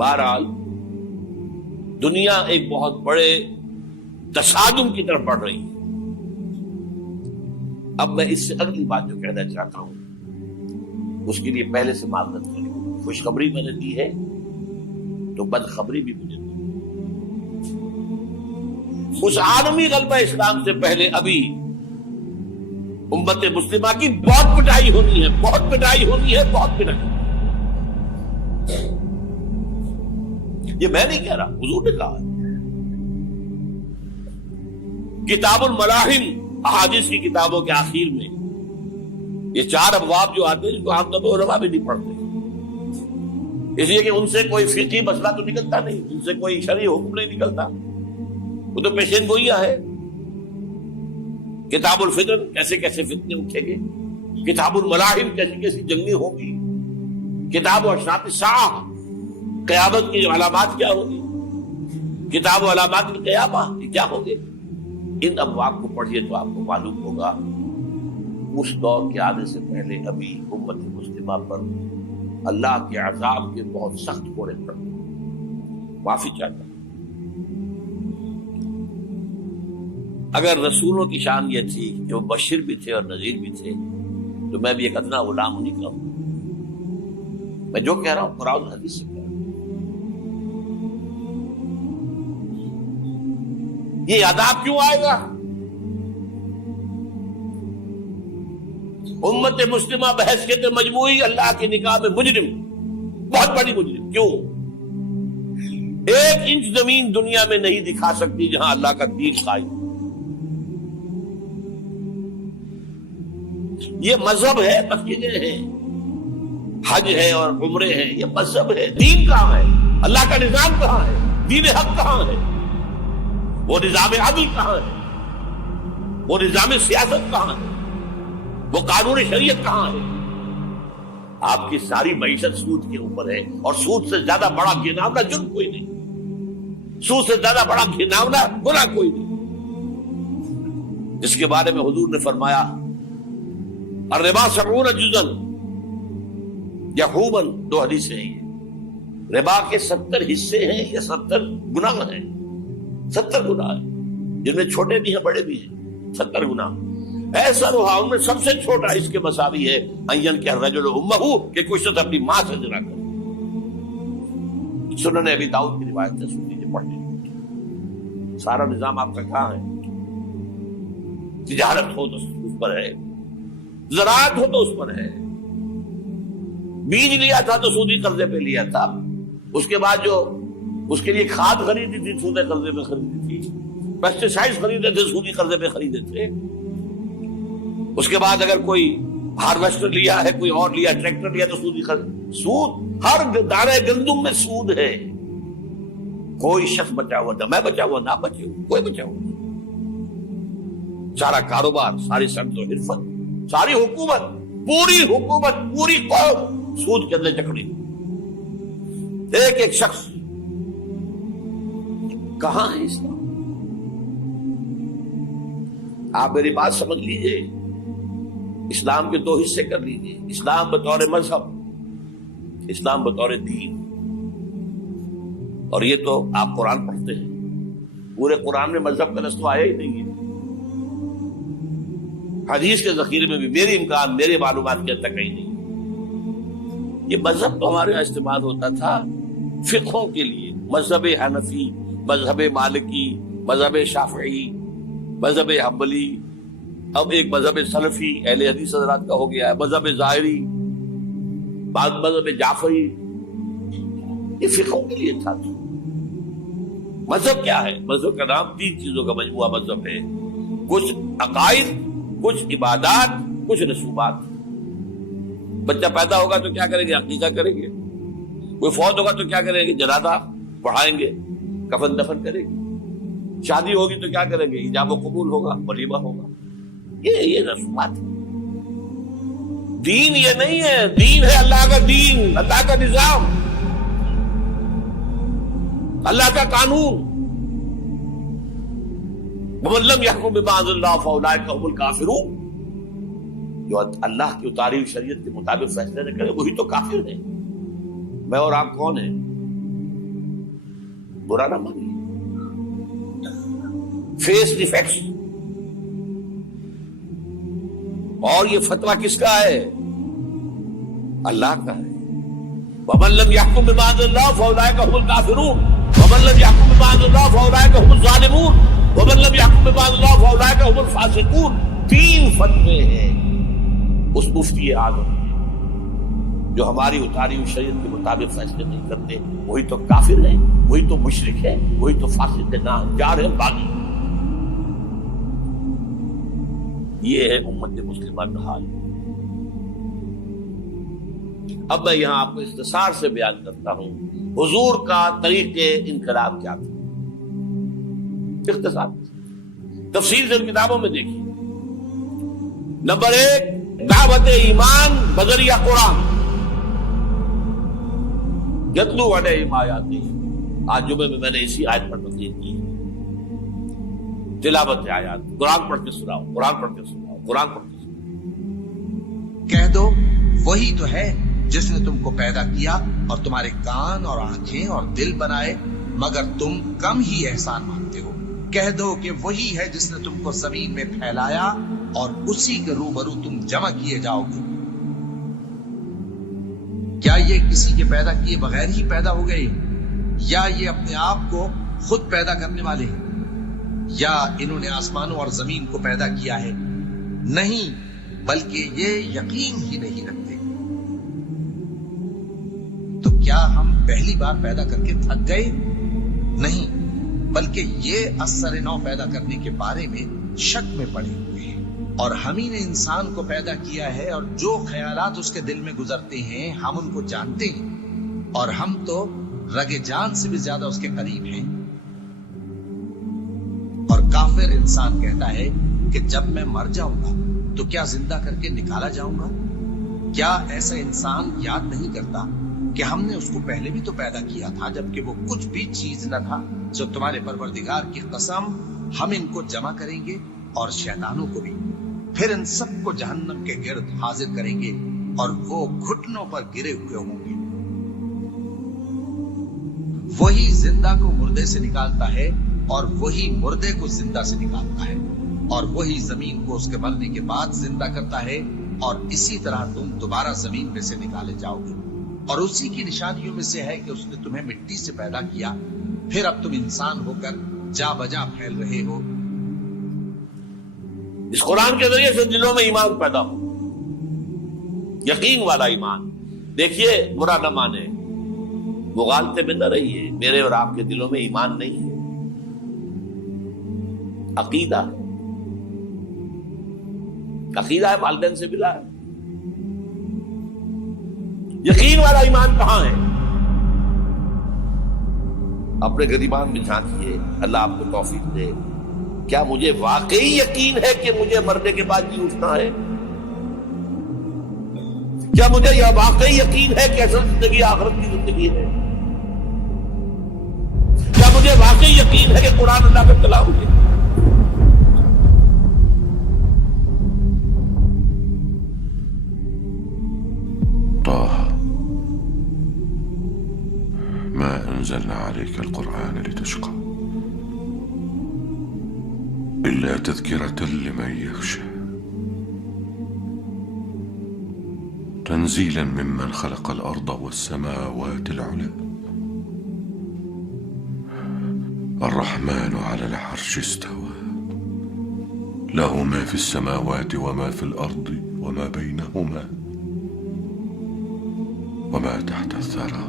بہرحال دنیا ایک بہت بڑے تصادم کی طرف بڑھ رہی ہے. اب میں اس سے اگلی بات جو کہنا چاہتا ہوں اس کے لیے پہلے سے معذرت کریں. خوشخبری میں نے دی ہے تو بدخبری بھی مجھے دی. اس عالمی غلبہ اسلام سے پہلے ابھی امت مسلمہ کی بہت پٹائی ہونی ہے، بہت پٹائی ہونی ہے، بہت پٹائی. یہ میں نہیں کہہ رہا، حضور نے کہا ہے. کتاب الملاحم احادیث کی کتابوں کے آخر میں یہ 4 ابواب جو آتے ہیں جن کو عام طور پر علماء بھی نہیں پڑھتے، اس لیے کہ ان سے کوئی فقہی مسئلہ تو نکلتا نہیں، ان سے کوئی شرعی حکم نہیں نکلتا، وہ تو پیشین گوئیاں ہے. کتاب الفتن کیسے کیسے فتنے اٹھیں گے، کتاب الملاحم کیسی کیسی جنگیں ہوں گی، کتاب اشراط الساعہ قیامت کی علامات کیا ہوگی، کتاب علامات القیامہ یہ کیا ہوں گے. ان ابواب کو پڑھیے تو آپ کو معلوم ہوگا اس دور کے آنے سے پہلے ابھی امت مسلمہ پر اللہ کے عذاب کے بہت سخت کوڑے پڑ. معافی چاہتا ہوں. اگر رسولوں کی شان یہ تھی کہ وہ بشیر بھی تھے اور نذیر بھی تھے تو میں بھی ایک ادنا غلام نہیں کہوں. میں جو کہہ رہا ہوں قرآن اور حدیث سے کہہ رہا ہوں. یہ عذاب کیوں آئے گا؟ امت مسلمہ بحیثیت مجموعی اللہ کی نگاہ میں مجرم، بہت بڑی مجرم. کیوں؟ 1 انچ زمین دنیا میں نہیں دکھا سکتی جہاں اللہ کا دین قائم. یہ مذہب ہے، مسجدیں ہیں، حج ہے اور عمرے ہیں، یہ مذہب ہے. دین کہاں ہے؟ اللہ کا نظام کہاں ہے؟ دین حق کہاں ہے؟ وہ نظام عدل کہاں ہے؟ وہ نظام سیاست کہاں ہے؟ وہ قانون شریعت کہاں ہے؟ آپ کی ساری معیشت سود کے اوپر ہے، اور سود سے زیادہ بڑا گھناؤنا جرم کوئی نہیں، سود سے زیادہ بڑا گھناؤنا گناہ کوئی نہیں، جس کے بارے میں حضور نے فرمایا الربا 70 جزءا یحوما. 2 حدیثیں ہیں. یہ ربا کے 70 حصے ہیں یا 70 گناہ ہیں. 70 گناہ ہیں جن میں چھوٹے بھی ہیں بڑے بھی ہیں. 70 گناہ. ایسا رہا ان میں سب سے چھوٹا اس کے مساوی ہے این کہ الرجل امہ، کہ کوئی شخص اپنی ماں سے زنا کرے. سنن ابی داؤد کی روایت ہے، سن لیجیے پڑھ لیجیے. سارا نظام آپ کا کہاں ہے؟ تجارت ہو تو اس پر ہے، زراعت ہو تو اس پر ہے. بیج لیا تھا تو سودی قرضے پہ لیا تھا، اس کے بعد جو اس کے لیے کھاد خریدی تھی سودی قرضے پہ خریدی تھی، پیسٹیسائڈ خریدے تھے سودی قرضے پہ خریدے تھے. اس کے بعد اگر کوئی ہارویسٹر لیا ہے، کوئی اور لیا، ٹریکٹر لیا تو سودی قرض. سود ہر دانے گندم میں سود ہے. کوئی شخص بچا ہوا نہ میں بچا ہوا نہ بچے ہوا، کوئی بچا ہوا. سارا کاروبار، ساری صنعت و حرفت، ساری حکومت، پوری حکومت، پوری قوم سود کے اندر جکڑی. ایک ایک شخص. کہاں ہے اسلام؟ آپ میری بات سمجھ لیجئے. اسلام کے 2 حصے کر لیجئے. اسلام بطور مذہب، اسلام بطور دین. اور یہ تو آپ قرآن پڑھتے ہیں، پورے قرآن میں مذہب کا لفظ تو آیا ہی نہیں ہے. حدیث کے ذخیرے میں بھی میری امکان، میرے معلومات کے تک کہیں نہیں. یہ مذہب تو ہمارے یہاں استعمال ہوتا تھا فقہوں کے لیے. مذہب حنفی، مذہب مالکی، مذہب شافعی، مذہب حنبلی، اب ایک مذہب سلفی اہل حدیث حضرات کا ہو گیا ہے، مذہب ظاہری، بعد مذہب جعفری. یہ فقہوں کے لیے تھا. مذہب کیا ہے؟ مذہب کا نام 3 چیزوں کا مجموعہ مذہب ہے. کچھ عقائد، کچھ عبادات، کچھ رسومات. بچہ پیدا ہوگا تو کیا کریں گے؟ عقیقہ کریں گے. کوئی فوت ہوگا تو کیا کریں گے؟ جنازہ پڑھائیں گے، کفن دفن کریں گے. شادی ہوگی تو کیا کریں گے؟ ایجاب و قبول ہوگا، ولیمہ ہوگا. یہ رسومات ہے. دین یہ نہیں ہے. دین ہے اللہ کا دین، اللہ کا نظام، اللہ کا قانون. وَمَن لَّمْ يَحْكُم بِمَا أَنزَلَ اللَّهُ فَأُولَٰئِكَ هُمُ الْكَافِرُونَ. جو اللہ کی اتاری ہوئی شریعت کے مطابق فیصلے نہ کرے وہی تو کافر ہے. میں اور آپ کون ہیں؟ برا نہ مانیے. Face defects. اور یہ فتویٰ کس کا ہے؟ اللہ کا ہے. وَمَن لَّمْ يَحْكُم بِمَا أَنزَلَ اللَّهُ فَأُولَٰئِكَ هُمُ الْكَافِرُونَ وَمَن لَّمْ يَحْكُم بِمَا أَنزَلَ اللَّهُ فَأُولَٰئِكَ هُمُ الظَّالِمُونَ وَمَن لَّمْ يَحْكُم بِمَا أَنزَلَ اللَّهُ فَأُولَٰئِكَ هُمُ الْفَاسِقُونَ. 3 فتوے ہیں اس مفتی اعظم کے جو ہماری اتاری ہوئی شریعت کے مطابق فیصلے نہیں کرتے. وہی تو کافر ہے, وہی تو مشرک ہے, وہی تو فاسق ناہنجار ہے, باغی. یہ ہے امت مسلمہ کا حال. اب میں یہاں آپ کو اختصار سے بیان کرتا ہوں حضور کا طریقے انقلاب کیا تھا. اختصار تفصیل سے کتابوں میں دیکھیے. نمبر 1, دعوت ایمان بذریعہ قرآن. یتلو علیہم آیاتہ. آج جمعے میں میں نے اسی آیت پر تقریر کی. تلاوت آیات, قرآن پڑھ کے سناؤ, قرآن پڑھ کے سناؤ, قرآن پڑھ کے سناؤ. کہہ دو وہی تو ہے جس نے تم کو پیدا کیا اور تمہارے کان اور آنکھیں اور دل بنائے, مگر تم کم ہی احسان مانتے ہو. کہہ دو کہ وہی ہے جس نے تم کو زمین میں پھیلایا اور اسی کے روبرو تم جمع کیے جاؤ گے. کیا یہ کسی کے پیدا کیے بغیر ہی پیدا ہو گئے, یا یہ اپنے آپ کو خود پیدا کرنے والے ہیں, یا انہوں نے آسمانوں اور زمین کو پیدا کیا ہے؟ نہیں, بلکہ یہ یقین ہی نہیں رکھتے. تو کیا ہم پہلی بار پیدا کر کے تھک گئے؟ نہیں, بلکہ یہ اثر نو پیدا کرنے کے بارے میں شک میں پڑے ہوئے ہیں. اور ہم ہی نے انسان کو پیدا کیا ہے, اور جو خیالات اس کے دل میں گزرتے ہیں ہم ان کو جانتے ہیں, اور ہم تو رگ جان سے بھی زیادہ اس کے قریب ہیں. اور کافر انسان کہتا ہے کہ جب میں مر جاؤں گا تو کیا زندہ کر کے نکالا جاؤں گا؟ کیا ایسا انسان یاد نہیں کرتا کہ ہم نے اس کو پہلے بھی تو پیدا کیا تھا جبکہ وہ کچھ بھی چیز نہ تھا؟ سو تمہارے پروردگار کی قسم ہم ان کو جمع کریں گے اور شیطانوں کو بھی, پھر ان سب کو جہنم کے گرد حاضر کریں گے اور وہ گھٹنوں پر گرے ہوئے ہوں گے. وہی زندہ کو مردے سے نکالتا ہے اور وہی مردے کو زندہ سے نکالتا ہے, اور وہی زمین کو اس کے مرنے کے بعد زندہ کرتا ہے, اور اسی طرح تم دوبارہ زمین میں سے نکالے جاؤ گے. اور اسی کی نشانیوں میں سے ہے کہ اس نے تمہیں مٹی سے پیدا کیا, پھر اب تم انسان ہو کر جا بجا پھیل رہے ہو. اس قرآن کے ذریعے سے دلوں میں ایمان پیدا ہو, یقین والا ایمان. دیکھیے, برا نہ مانے, مغالطے میں نہ رہیے. میرے اور آپ کے دلوں میں ایمان نہیں ہے, عقیدہ ہے, والدین سے ملا ہے. یقین والا ایمان کہاں ہے؟ اپنے گریبان میں جھانکیے, اللہ آپ کو توفیق دے. کیا مجھے واقعی یقین ہے کہ مجھے مرنے کے بعد جی اٹھنا ہے؟ کیا مجھے یہ واقعی یقین ہے کہ اصل زندگی آخرت کی زندگی ہے؟ کیا مجھے واقعی یقین ہے کہ قرآن اللہ کا کلام ہے؟ ما أنزلنا عليك القرآن لتشقى إلا تذكرة لمن يخشى تنزيلا ممن خلق الأرض والسماوات العلى الرحمن على العرش استوى له ما في السماوات وما في الأرض وما بينهما وما تحت الثرى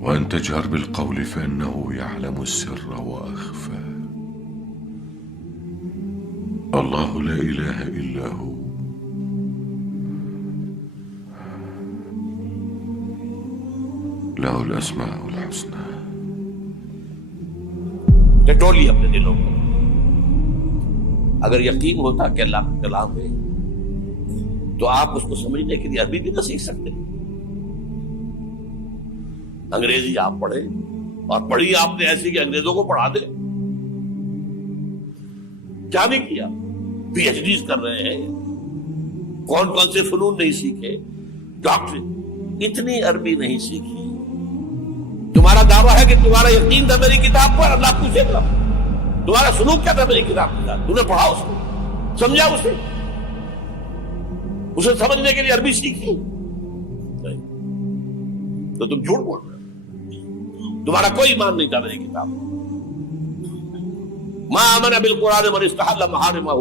وأن تجهر بالقول فإنه يعلم السر وأخفى الله لا إله إلا هو له الأسماء الحسنى. ٹٹولی اپنے دلوں کو. اگر یقین ہوتا کہ اللہ کا کلام ہے تو آپ اس کو سمجھنے کے لیے عربی بھی نہ سیکھ سکتے. انگریزی آپ پڑھے, اور پڑھی آپ نے ایسی کہ انگریزوں کو پڑھا دے. کیا نہیں کیا, پی ایچ ڈیز کر رہے ہیں, کون کون سے فنون نہیں سیکھے, ڈاکٹر اتنی عربی نہیں سیکھی دعویٰ ہے کہ تمہارا یقین تھا میری کتاب پر، اللہ پوچھے گا تمہارا سلوک کیا تھا میری کتاب کے ساتھ، تم نے پڑھا اس کو، سمجھا اسے سمجھنے کے لیے عربی سیکھی نہیں، تو تم جھوٹ بول رہے ہو، تمہارا کوئی ایمان نہیں تھا میری کتاب۔ ما آمن بالقرآن من استحل محارمہ،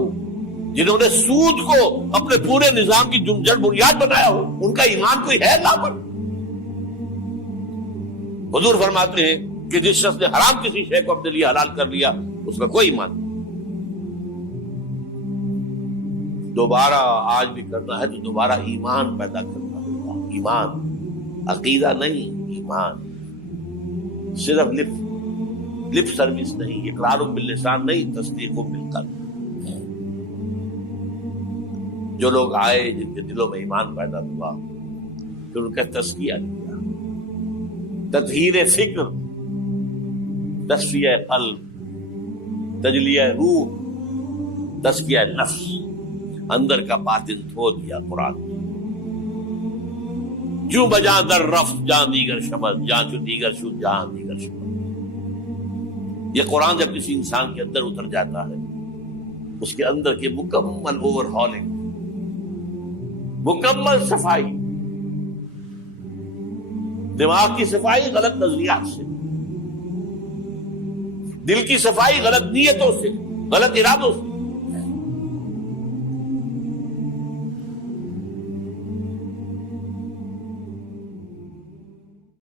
جنہوں نے سود کو اپنے پورے نظام کی جڑ بنیاد بنایا ہو، ان کا ایمان کوئی ہے اللہ پر؟ حضور فرماتے ہیں کہ جس شخص نے حرام کسی شے کو اپنے لیے حلال کر لیا اس کا کوئی ایمان نہیں۔ دوبارہ آج بھی کرنا ہے تو دوبارہ ایمان پیدا کرنا ہوگا، ایمان، عقیدہ نہیں، ایمان، صرف لپ سروس نہیں، اقرار باللسان نہیں، تصدیق بالقلب۔ جو لوگ آئے جن کے دلوں میں ایمان پیدا ہوا، پھر ان کا تزکیہ کیا، تطہیر فکر، تصفیہ قلب، تجلیہ روح، تزکیہ نفس، اندر کا باطن دھو دیا قرآن۔ جو بجا در رفت جان دیگر شمس، جان جو دیگر شو جان دیگر شمس۔ یہ قرآن جب کسی انسان کے اندر اتر جاتا ہے، اس کے اندر کی مکمل اوور ہالنگ، مکمل صفائی، دماغ کی صفائی غلط نظریات سے، دل کی صفائی غلط نیتوں سے، غلط ارادوں سے،